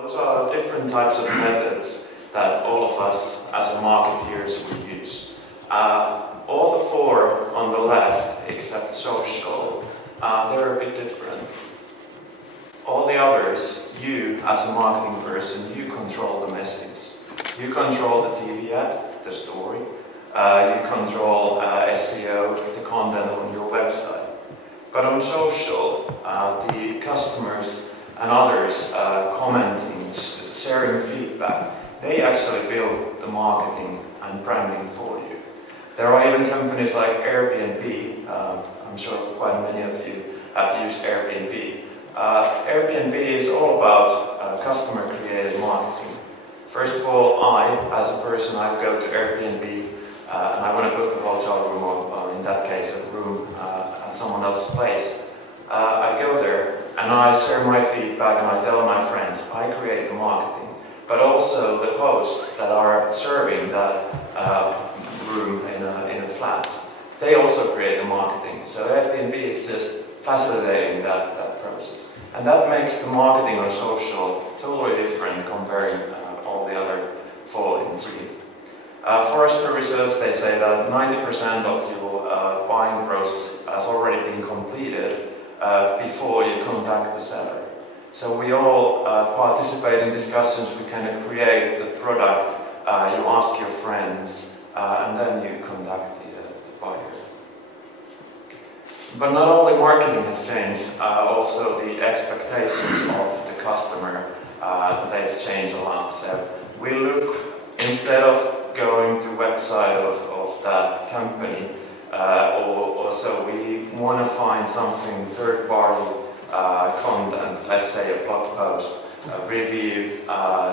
Those are different types of methods that all of us as marketeers will use. All the four on the left, except social, they're a bit different. All the others, you as a marketing person, you control the message. You control the TV ad, the story. You control SEO, the content on your website. But on social, the customers and others commenting, sharing feedback, they actually build the marketing and branding for you. There are even companies like Airbnb. I'm sure quite many of you have used Airbnb. Airbnb is all about customer-created marketing. First of all, as a person, I go to Airbnb and I want to book a hotel room, or in that case, a room at someone else's place. I go there and I share my feedback and I tell my friends. I create the marketing, but also the hosts that are serving that room in a flat. They also create the marketing. So Airbnb is just facilitating that process. And that makes the marketing on social totally different comparing all the other four in three. Forrester research, they say that 90% of your buying process has already been completed before you contact the seller. So we all participate in discussions, we kind of create the product, you ask your friends, and then you contact the buyer. But not only marketing has changed, also the expectations of the customer, they've changed a lot. So we look, instead of going to the website of that company, or so we want to find something third-party content, let's say a blog post, a review,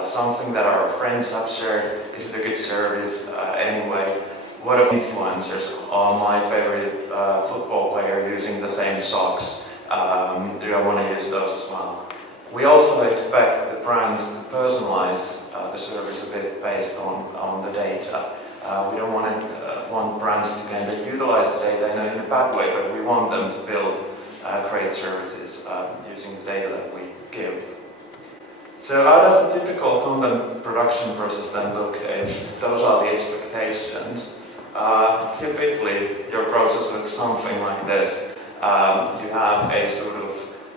something that our friends have shared. Is it a good service anyway? What are influencers? Are my favorite football player using the same socks? Do I want to use those as well? We also expect the brands to personalize the service a bit based on the data. We don't want brands to kind of utilize the data in a bad way, but we want them to build great services using the data that we give. So how does the typical content production process then look if those are the expectations? Typically, your process looks something like this. You have a sort of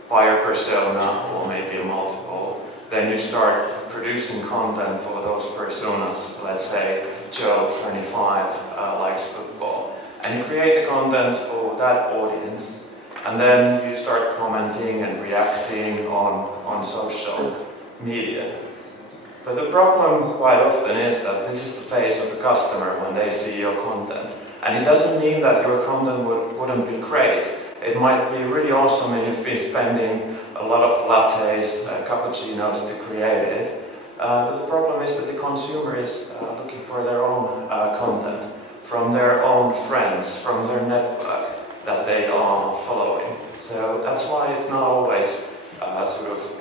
buyer persona, or maybe a multiple. Then you start producing content for those personas. Let's say Joe, 25, likes football. And you create the content for that audience. And then you start commenting and reacting on social media. But the problem quite often is that this is the face of the customer when they see your content. And it doesn't mean that your content wouldn't be great. It might be really awesome if you've been spending a lot of lattes, cappuccinos to create it. But the problem is that the consumer is looking for their own content from their own friends, from their network that they are following. So that's why it's not always sort of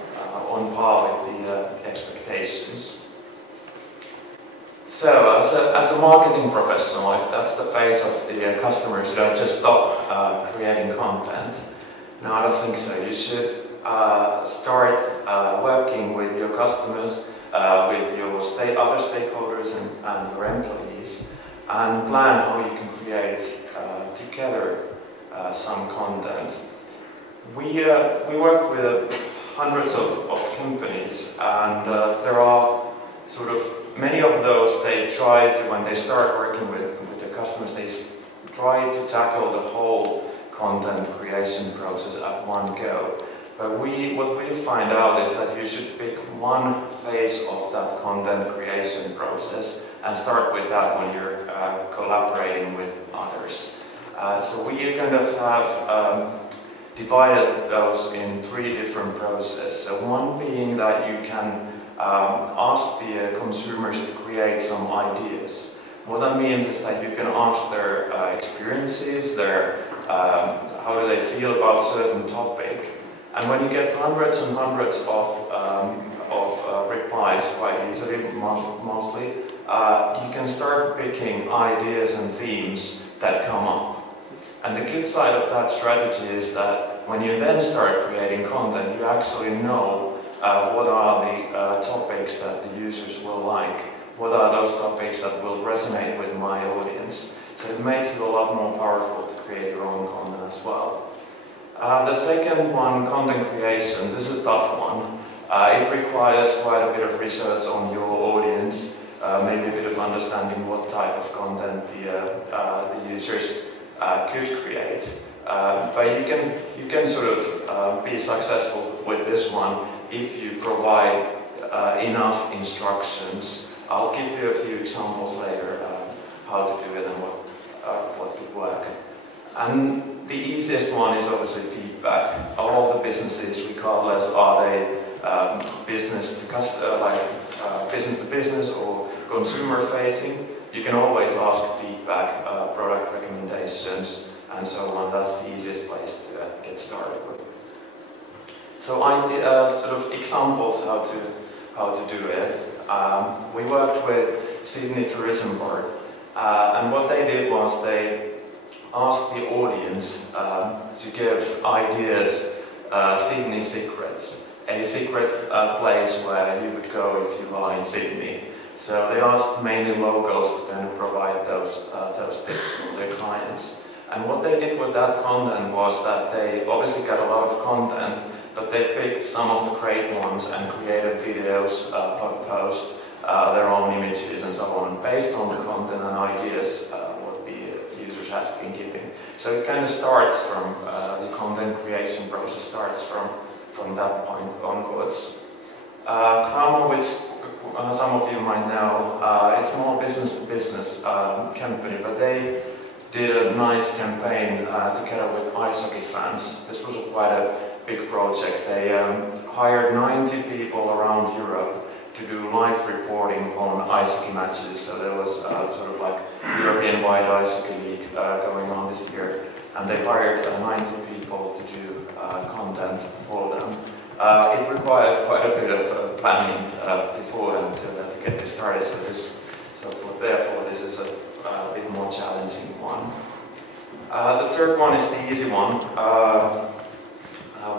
on par with the expectations. So, as a marketing professional, if that's the face of the customer, should I just stop creating content? No, I don't think so. You should start working with your customers, with your other stakeholders and your employees, and plan how you can create together some content. We work with hundreds of companies, and there are sort of many of those, they try to, when they start working with their customers, they try to tackle the whole content creation process at one go. But what we find out is that you should pick one phase of that content creation process and start with that when you're collaborating with others. So we kind of have divided those in three different processes. So one being that you can ask the consumers to create some ideas. What that means is that you can ask their experiences, their how do they feel about certain topic, and when you get hundreds and hundreds of replies quite easily, mostly, you can start picking ideas and themes that come up. And the good side of that strategy is that when you then start creating content, you actually know what are the topics that the users will like, what are those topics that will resonate with my audience. So it makes it a lot more powerful to create your own content as well. The second one, content creation, this is a tough one. It requires quite a bit of research on your audience, maybe a bit of understanding what type of content the users could create. But you can sort of be successful with this one if you provide enough instructions. I'll give you a few examples later how to do it and what could work. And the easiest one is obviously feedback. All the businesses, regardless, are they business to business or consumer facing, you can always ask feedback, product recommendations, and so on. That's the easiest place to get started with. So I did sort of examples how to do it. We worked with Sydney Tourism Board, and what they did was they asked the audience to give ideas, Sydney secrets, a secret place where you would go if you are in Sydney. So they asked mainly locals to kind of provide those tips for their clients. And what they did with that content was that they obviously got a lot of content, but they picked some of the great ones and created videos, blog posts, their own images and so on, based on the content and ideas what the users have been giving. So it kind of starts from, the content creation process starts from that point onwards. Cramo, which some of you might know, it's more business-to-business company, but they did a nice campaign together with ice hockey fans. This was quite a big project. They hired 90 people around Europe to do live reporting on ice hockey matches. So there was sort of like European-wide ice hockey league going on this year, and they hired 90 people to do content for them. It requires quite a bit of planning beforehand to get this started. So therefore, this is a bit more challenging one. The third one is the easy one.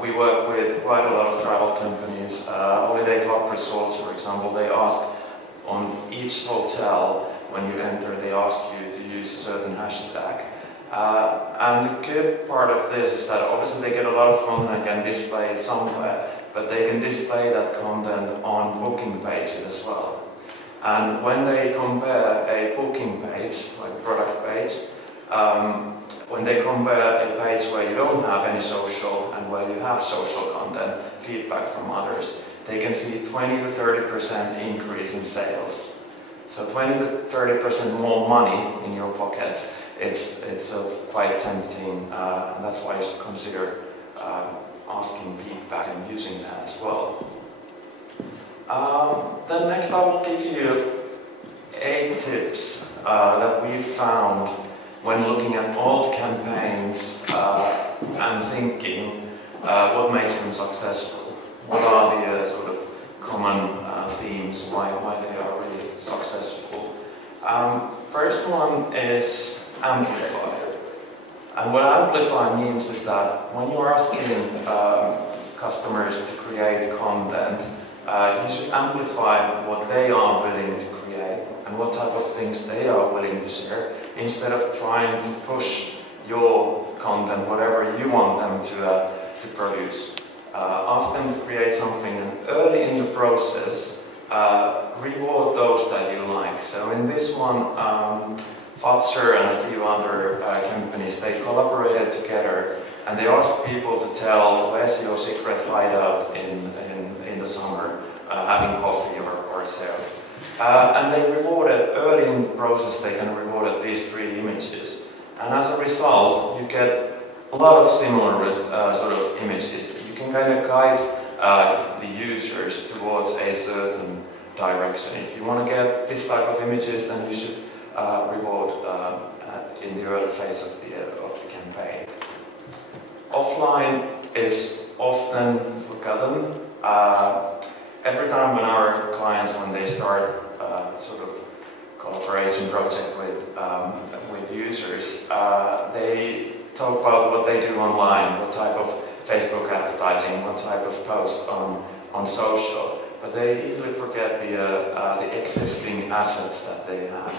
We work with quite a lot of travel companies. Holiday Club Resorts, for example, they ask on each hotel, when you enter, they ask you to use a certain hashtag. And the good part of this is that obviously they get a lot of content and display it somewhere, but they can display that content on booking pages as well. And when they compare a booking page, like a product page, when they compare a page where you don't have any social and where you have social content, feedback from others, they can see 20 to 30% increase in sales. So 20 to 30% more money in your pocket. It's quite tempting, and that's why you should consider asking feedback and using that as well. Then next I will give you 8 tips that we found when looking at old campaigns and thinking what makes them successful. What are the sort of common themes, why they are really successful. First one is amplify. And what amplify means is that when you're asking customers to create content, you should amplify what they are willing to create and what type of things they are willing to share, instead of trying to push your content, whatever you want them to produce. Ask them to create something, and early in the process, reward those that you like. So in this one, Fazer and a few other companies, they collaborated together and they asked people to tell where's your secret hideout in the summer, having coffee or so. And they rewarded, early in the process, they can reward these 3 images. And as a result, you get a lot of similar sort of images. You can kind of guide the users towards a certain direction. If you want to get this type of images, then you should reward in the early phase of the campaign. Offline is often forgotten. Every time when our clients, when they start sort of collaboration project with users, they talk about what they do online, what type of Facebook advertising, what type of post on on social, but they easily forget the existing assets that they have.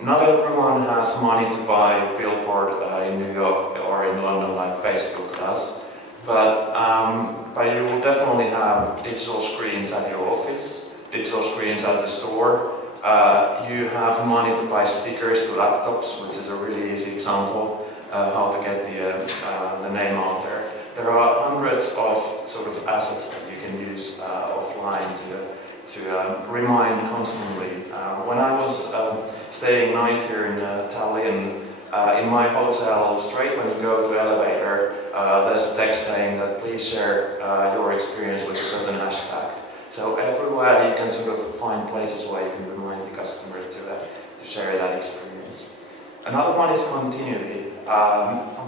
Not everyone has money to buy a billboard in New York or in London like Facebook does, but you will definitely have digital screens at your office, digital screens at the store. You have money to buy stickers to laptops, which is a really easy example how to get the name out there. There are hundreds of sort of assets that you can use offline to remind constantly. When I was staying night here in Tallinn, in my hotel, straight when you go to elevator, there's a text saying that please share your experience with a certain hashtag. So everywhere you can sort of find places where you can remind the customer to share that experience. Another one is continuity.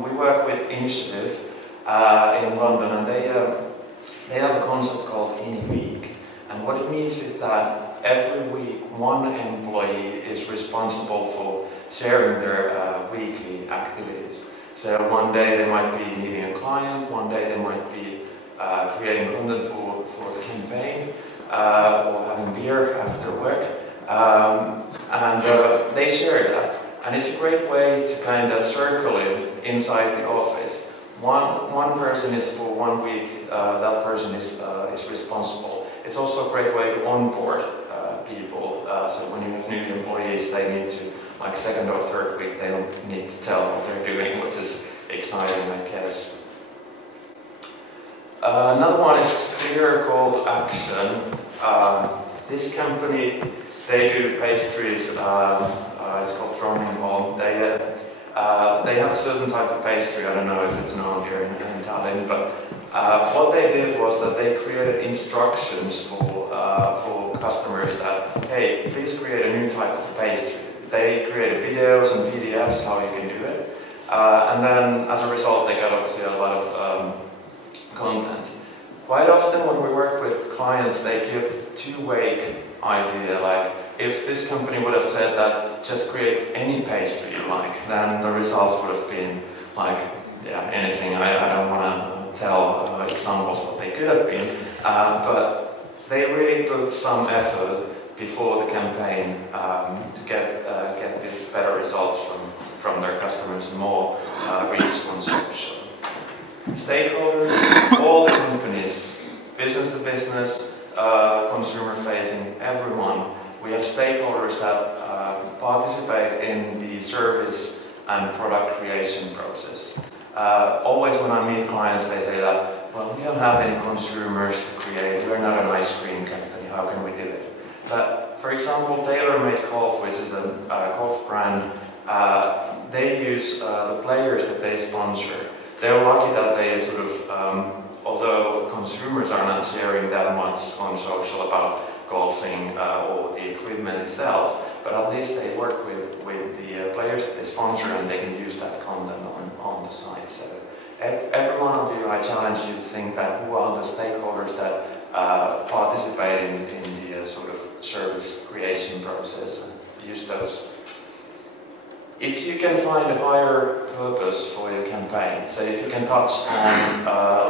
We work with Initiative in London, and they have a concept called InWeek. And what it means is that every week one employee is responsible for sharing their weekly activities. So one day they might be meeting a client, one day they might be creating content for the campaign, or having beer after work, and they share that. And it's a great way to kind of circle it inside the office. One person is for 1 week, that person is responsible. It's also a great way to onboard people. So when you have new employees, they need to, like second or third week, they don't need to tell what they're doing, which is exciting, I guess. Another one is Clear Call to Action. This company, they do pastries. It's called Trondheim. They have a certain type of pastry. I don't know if it's known here in Tallinn, but what they did was that they created instructions for customers that, hey, please create a new type of pastry. They created videos and PDFs how you can do it, and then as a result, they got obviously a lot of content. Quite often when we work with clients, they give two-way idea, like if this company would have said that just create any pastry you like, then the results would have been like, yeah, anything. I don't want to tell examples what they could have been, but they really put some effort before the campaign to get these better results from their customers and more reach on social. Stakeholders, all the companies, business to business, consumer facing, everyone. We have stakeholders that participate in the service and product creation process. Always when I meet clients, they say that, well, we don't have any consumers to create, we're not an ice cream company, how can we do it? But for example, TaylorMade Golf, which is a golf brand, they use the players that they sponsor. They're lucky that they sort of, although consumers are not sharing that much on social about golfing or the equipment itself, but at least they work with the players that they sponsor and they can use that content on the site. So every one of you, I challenge you to think that who are the stakeholders that participate in the sort of service creation process and use those. If you can find a higher purpose for your campaign, so if you can touch on,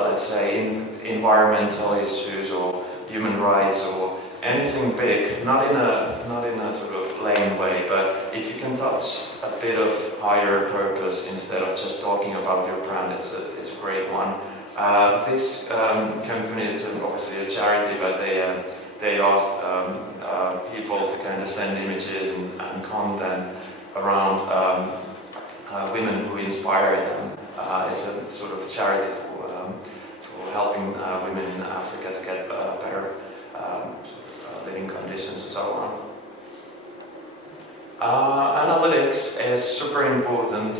let's say, environmental issues or human rights or anything big, not in a sort of lame way, but if you can touch a bit of higher purpose instead of just talking about your brand, it's a great one. This company, it's obviously a charity, but they asked people to kind of send images and content around women who inspire them. It's a sort of charity for helping women in Africa to get better living conditions and so on. Analytics is super important.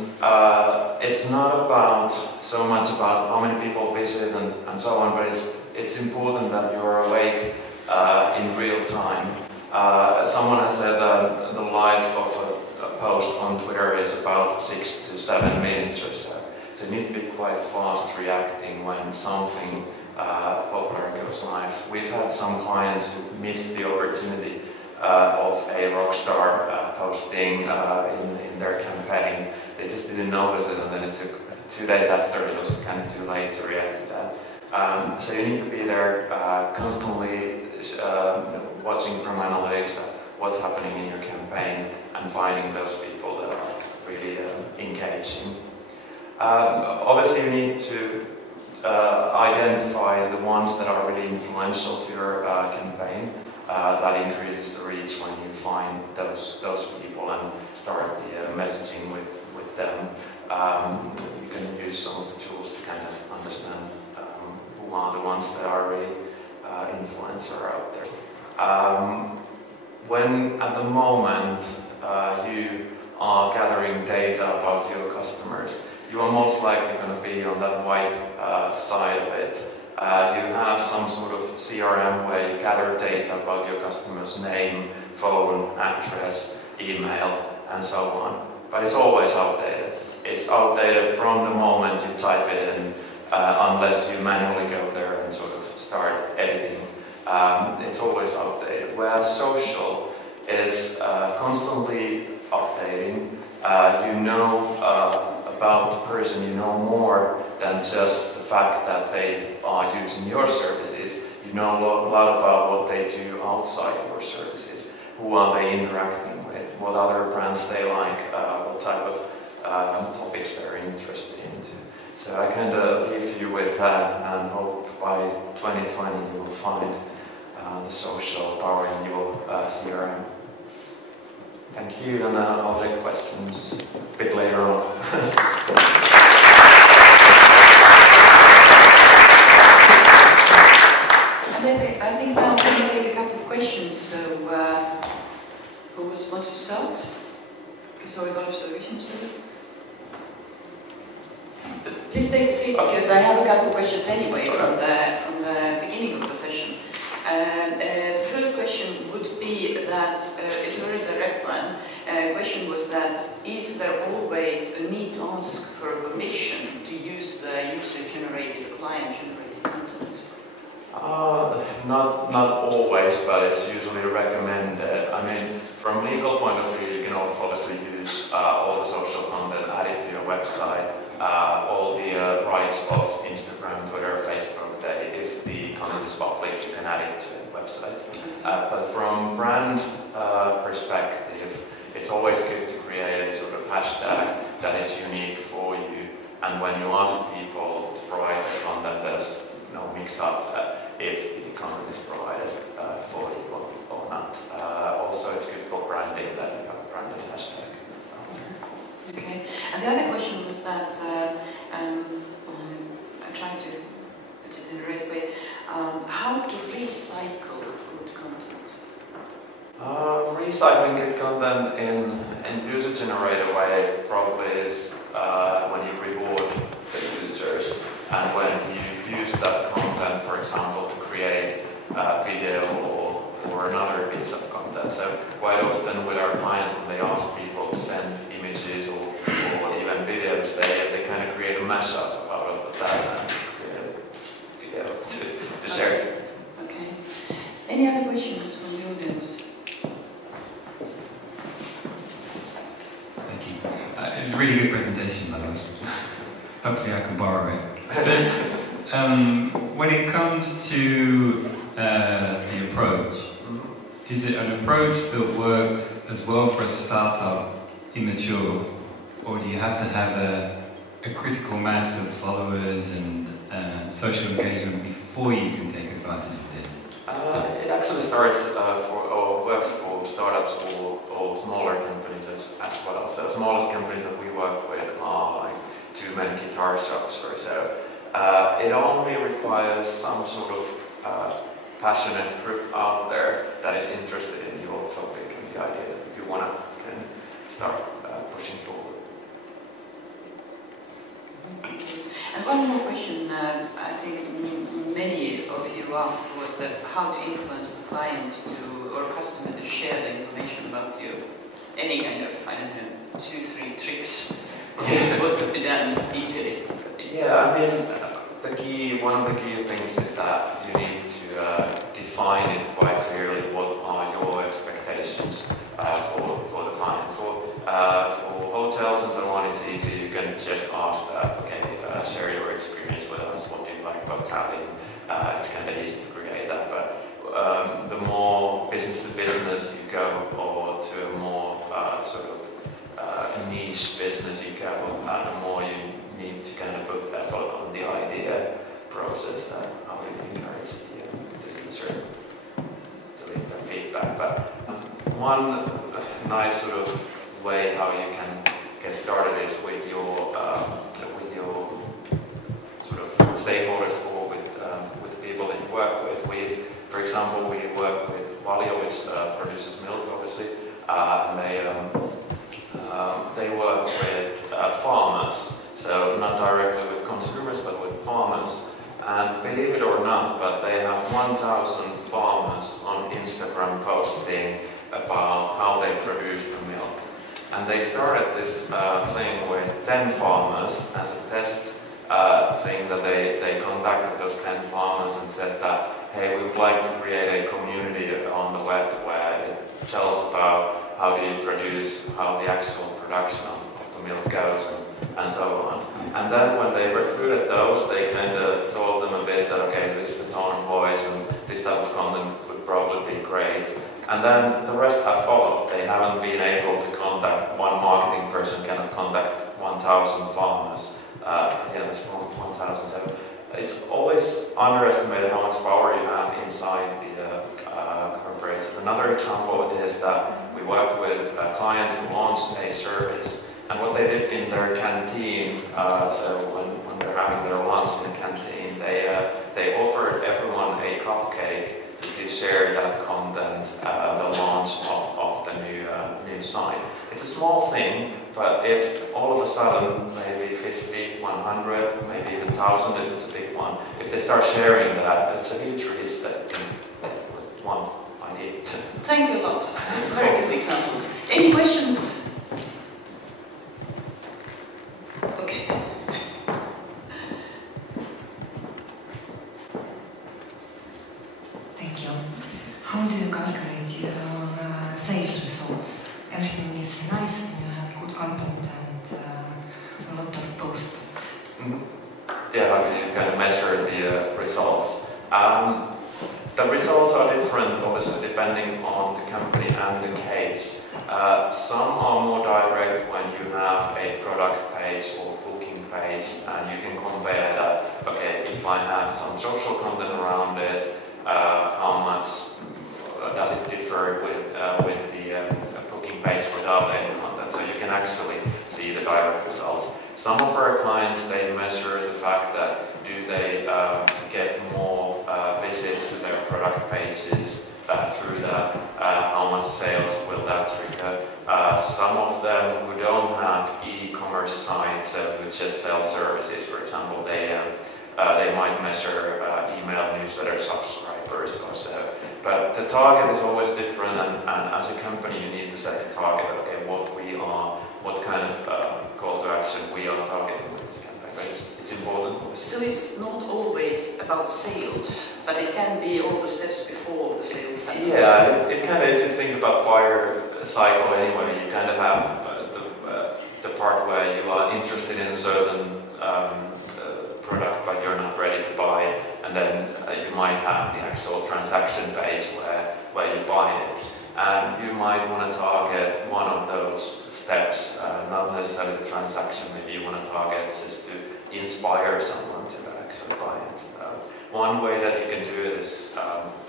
It's not about so much about how many people visit and so on, but it's important that you're awake in real time. Someone has said that the life of a post on Twitter is about 6 to 7 minutes or so. So you need to be quite fast reacting when something popular goes live. We've had some clients who've missed the opportunity of a rock star posting in their campaign. They just didn't notice it, and then it took 2 days after, it was kind of too late to react to that. So you need to be there constantly watching from analytics that what's happening in your campaign and finding those people that are really engaging. Obviously you need to identify the ones that are really influential to your campaign. That increases the reach when you find those people and start the messaging with them. You can use some of the tools to kind of understand who are the ones that are really influencer out there. When at the moment you are gathering data about your customers, you are most likely going to be on that white side of it. You have some sort of CRM where you gather data about your customer's name, phone, address, email, and so on. But it's always outdated. It's outdated from the moment you type it in, unless you manually go there and sort of start editing. It's always outdated. Whereas social is constantly updating. You know about the person, you know more than just the fact that they are using your services. You know a lot about what they do outside your services. Who are they interacting with? What other brands they like? What type of topics they're interested in. So I kind of leave you with that and hope by 2020 you will find the social power in your CRM. Thank you, and I'll take questions a bit later on. I think now we can take a couple of questions, so who wants to start? Sorry, please take a seat, because I have a couple of questions anyway from the beginning of the session. The first question would be that, it's a very direct one. The question was that, is there always a need to ask for permission to use the user-generated, client-generated content? Not always, but it's usually recommended. I mean, from legal point of view, you can obviously use all the social content added to your website, all the rights of Instagram, Twitter, Facebook. If the content is public, you can add it to the website. But from brand perspective, it's always good to create a sort of hashtag that is unique for you. And when you ask people to provide the content, there's no mix-up if the content is provided for you or not. Also, it's good for branding that you have a branded hashtag. Okay. And the other question was that, I'm trying to put it in the right way, how to recycle good content? Recycling good content in user-generated way probably is when you reward the users and when you use that content, for example, to create a video or another piece of content. So quite often with our clients, when they ask people to send images or even videos, they kind of create a mashup out of that and create a video to share. Okay. Any other questions from the audience? Thank you. It was a really good presentation, by the way. Hopefully I can borrow it. But when it comes to the approach, is it an approach that works as well for a startup, immature, or do you have to have a critical mass of followers and social engagement before you can take advantage of this? It actually starts or works for startups or smaller companies as well. So smallest companies that we work with are like 2 man guitar shops or so. It only requires some sort of passionate group out there that is interested in your topic and the idea that you want to start pushing forward. Thank you. And one more question I think many of you asked was that how to influence the client or customer to share the information about you. Any kind of, I don't know, 2-3 tricks. Yes, what could be done easily? Yeah, I mean, one of the key things is that you need to define it quite clearly. What are your expectations for the client? For hotels and so on, it's easy. You can just ask, okay, share your experience with us. What do you like about hospitality, it's kind of easy to create that. But the more business to business you go, or to a more sort of niche business you go, the more you need to kind of put effort on the idea process. That I really encourage the user to leave their feedback. But one nice sort of way how you can get started is with your sort of stakeholders, or with people that you work with. For example, we work with Valio, which produces milk, obviously, and they work with farmers, so not directly with consumers, but with farmers. And believe it or not, but they have 1,000 farmers on Instagram posting about how they produce the milk. And they started this thing with 10 farmers as a test thing, that they contacted those 10 farmers and said that, hey, we would like to create a community on the web where it tells about how do you produce, how the actual production of the milk goes, and so on. And then when they recruited those, they kind of told them a bit that, okay, this is the tone of voice and this type of content would probably be great. And then the rest have followed. They haven't been able to contact, one marketing person cannot contact 1,000 farmers. Yeah, that's 1,000. So it's always underestimated how much power you have inside the corporation. Another example is that we worked with a client who launched a service, and what they did in their canteen, so when they're having their lunch in the canteen, they offered everyone a cupcake if you share that content, the launch of the new site. It's a small thing, but if all of a sudden maybe 50, 100, maybe even 1,000 if it's a big one, if they start sharing that, it's a huge reach that with one idea. Thank you a lot. That's very good examples. Any questions? Okay. Thank you. How do you calculate your sales results? Everything is nice when you have good content and a lot of posts. Yeah, how do you kind of measure the results? The results are different, obviously, depending on the company and the case. Some are more direct when you have a product page or booking page, and you can compare that. Okay, if I have some social content around it, how much does it differ with the booking page without any content? So you can actually see the direct results. Some of our clients, they measure the fact that do they get more visits to their product pages through that, how much sales will that trigger. Some of them who don't have e-commerce sites, who just sell services, for example, they might measure email newsletter subscribers or so. But the target is always different, and as a company you need to set the target, okay, what kind of call to action we are targeting with this campaign. But it's important. So it's not always about sales, but it can be all the steps before the sales happens. Yeah, it kind of, if you think about buyer cycle anyway, you kind of have the part where you are interested in a certain product, but you're not ready to buy, and then you might have the actual transaction page where you buy it. And you might want to target one of those steps, not necessarily the transaction. Maybe you want to target just to inspire someone to actually buy it. One way that you can do it is,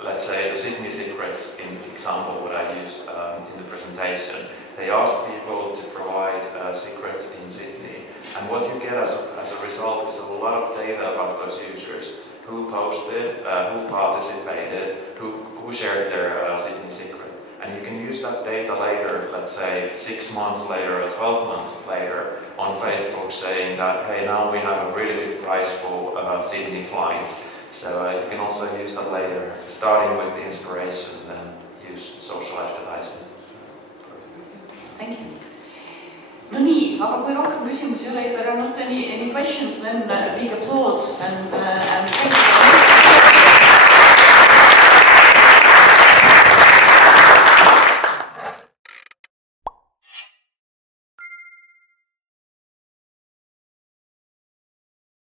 let's say the Sydney Secrets example what I used in the presentation. They asked people to provide secrets in Sydney, and what you get as a result is a lot of data about those users. Who posted, who participated, who shared their Sydney secret. And you can use that data later, let's say 6 months later or 12 months later, on Facebook saying that, hey, now we have a really good price for Sydney flights. So you can also use that later, starting with the inspiration and then use social advertising. Thank you. No nii, aga kui rohkem küsimusi ei ole, if there are not any questions, then big applause and thank you.